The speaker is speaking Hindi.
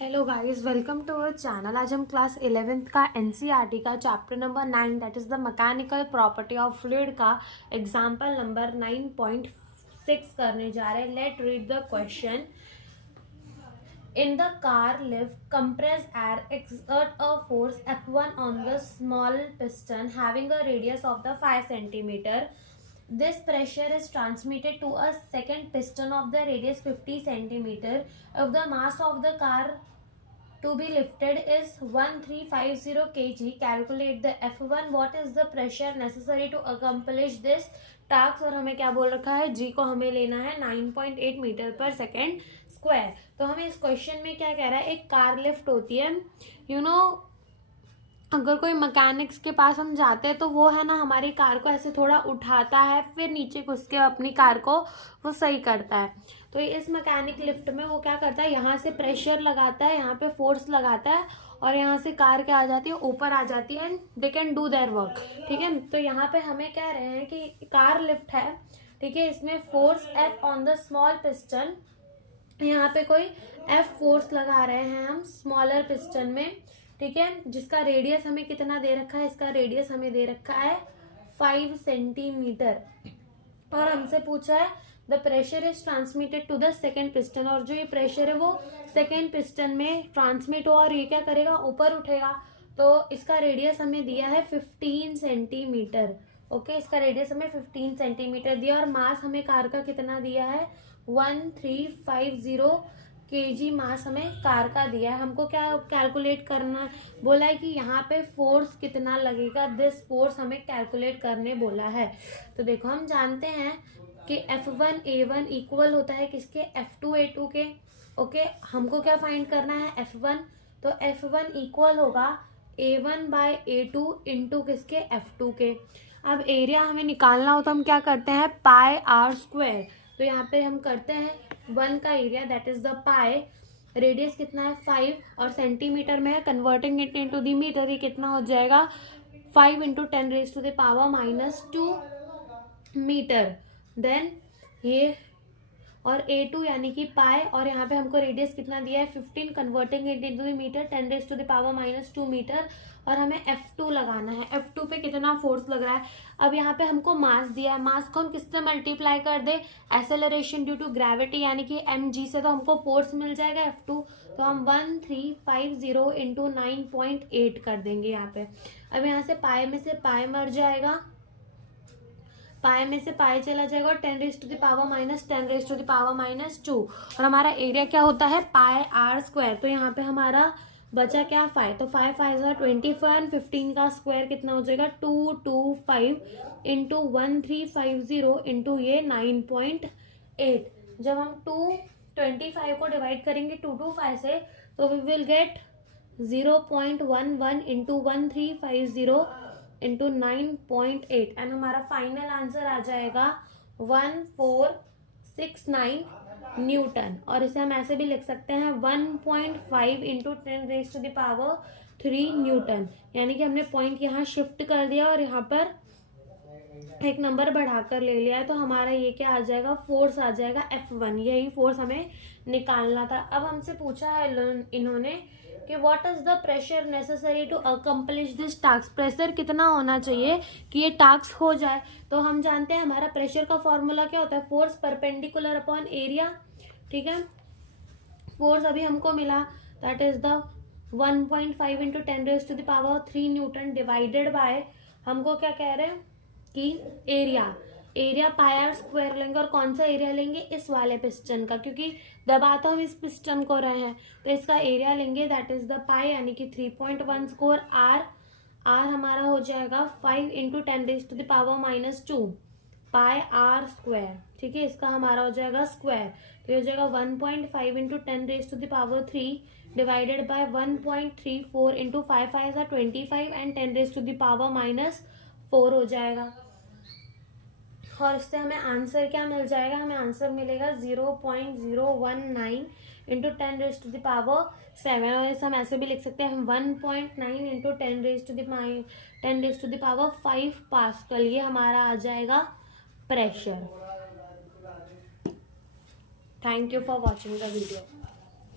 Hello guys, welcome to our channel. आज हम क्लास 11th का एनसीईआरटी का chapter number 9 that is the mechanical property of fluid का एग्जांपल नंबर 9.6 करने जा रहे हैं। Let read the question. In the car lift, compressed air exert a force F1 on the small piston having a radius of the 5 centimeter. This pressure is transmitted to a second piston of the radius 50 centimeter. If the mass of the car to be lifted is 1350 kg, calculate the F1. What is the pressure necessary to accomplish this task. और हमें क्या बोल रखा है, जी को हमें लेना है 9.8 मीटर पर सेकेंड स्क्वायर। तो हमें इस क्वेश्चन में क्या कह रहा है, एक कार लिफ्ट होती है, अगर कोई मैकेनिक्स के पास हम जाते हैं तो वो है ना हमारी कार को ऐसे थोड़ा उठाता है, फिर नीचे घुस के अपनी कार को वो सही करता है। तो इस मैकेनिक लिफ्ट में वो क्या करता है, यहाँ से प्रेशर लगाता है, यहाँ पे फोर्स लगाता है और यहाँ से कार क्या आ जाती है, ऊपर आ जाती है and they can do their work. ठीक है, तो यहाँ पे हमें कह रहे हैं कि कार लिफ्ट है, ठीक है, इसमें force F on the small piston, यहाँ पे कोई एफ फोर्स लगा रहे हैं हम स्मॉलर पिस्टन में, ठीक है, जिसका रेडियस हमें कितना दे रखा है, इसका रेडियस हमें दे रखा है 5 सेंटीमीटर। और हमसे पूछा है the pressure is transmitted to the second piston, और जो ये प्रेशर है वो सेकेंड पिस्टन में ट्रांसमिट हो और ये क्या करेगा, ऊपर उठेगा। तो इसका रेडियस हमें दिया है 15 सेंटीमीटर। ओके, इसका रेडियस हमें 15 सेंटीमीटर दिया और मास हमें कार का कितना दिया है, 1350 केजी मास हमें कार का दिया है। हमको क्या कैलकुलेट करना बोला है कि यहाँ पे फोर्स कितना लगेगा, दिस फोर्स हमें कैलकुलेट करने बोला है। तो देखो, हम जानते हैं कि F1 A1 इक्वल होता है किसके, F2 A2 के। ओके, हमको क्या फाइंड करना है, F1। तो F1 इक्वल होगा A1 बाय A2 इंटू किसके, F2 के। अब एरिया हमें निकालना हो तो हम क्या करते हैं, पाई आर स्क्वायर। तो यहाँ पे हम करते हैं 1 का area that is the pi, radius कितना है 5 और सेंटीमीटर में है, converting it into the metre, ये कितना हो जाएगा 5 into 10 raise to the power -2 metre. Then ये और A2 यानी कि पाई, और यहाँ पे हमको रेडियस कितना दिया है 15, converting it into the metre 10 raise to the power -2 metre. और हमें F2 लगाना है, F2 पे कितना फोर्स लग रहा है। अब यहाँ पे हमको मास दिया है, मास को हम किससे मल्टीप्लाई कर दे, एक्सेलरेशन ड्यू टू ग्रेविटी यानी कि mg से, तो हमको फोर्स मिल जाएगा F2। तो हम 1350 इंटू 9.8 कर देंगे यहाँ पे। अब यहाँ से पाई में से पाई मर जाएगा, पाई में से पाई चला जाएगा और 10 raise to the power -10 raise to the power -2, और हमारा एरिया क्या होता है, पाई आर स्क्वायर। तो यहाँ पे हमारा बचा क्या, 5। तो 5 5 21, 15 का स्क्वायर कितना हो जाएगा 225 इंटू 1350 इंटू ये 9.8। जब हम 225 को डिवाइड करेंगे 225 से तो we will get 0.11 into 1350 into 9.8 and हमारा फाइनल आंसर आ जाएगा 1469 न्यूटन। और इसे हम ऐसे भी लिख सकते हैं 1.5 into 10 raise to the power 3 newton, यानी कि हमने पॉइंट यहाँ शिफ्ट कर दिया और यहाँ पर एक नंबर बढ़ाकर ले लिया है। तो हमारा ये क्या आ जाएगा, फोर्स आ जाएगा F1, यही फोर्स हमें निकालना था। अब हमसे पूछा है इन्होंने कि what is the pressure necessary to accomplish this task, pressure कितना होना चाहिए कि ये टास्क हो जाए। तो हम जानते हैं हमारा प्रेशर का फॉर्मूला क्या होता है, फोर्स परपेंडिकुलर अपॉन एरिया। ठीक है, फोर्स अभी हमको मिला that is the 1.5 into 10 raise to the power 3 newton divided by, हमको क्या कह रहे हैं कि एरिया पाई आर स्क्वायर लेंगे। और कौन सा एरिया लेंगे, इस वाले पिस्टन का, क्योंकि दबा तो हम इस पिस्टन को रहे हैं, तो इसका एरिया लेंगे दैट इज द पाई यानी कि 3.1 स्क्वायर आर हमारा हो जाएगा 5 into 10 raise to the power -2 pi r square. ठीक है, इसका हमारा हो जाएगा स्क्वायर, तो ये हो जाएगा 1.5 into 10 raise to the power 3 divided by 1.34 into 5 5 25 and 10 raise to the power -4 हो जाएगा। और इससे हमें आंसर क्या मिल जाएगा, हमें आंसर मिलेगा 0.019 into 10 raise to the power 7। और इसे हम ऐसे भी लिख सकते हैं 1.9 into 10 raise to the power 5 pascal, ये हमारा आ जाएगा pressure. Thank you for watching the video.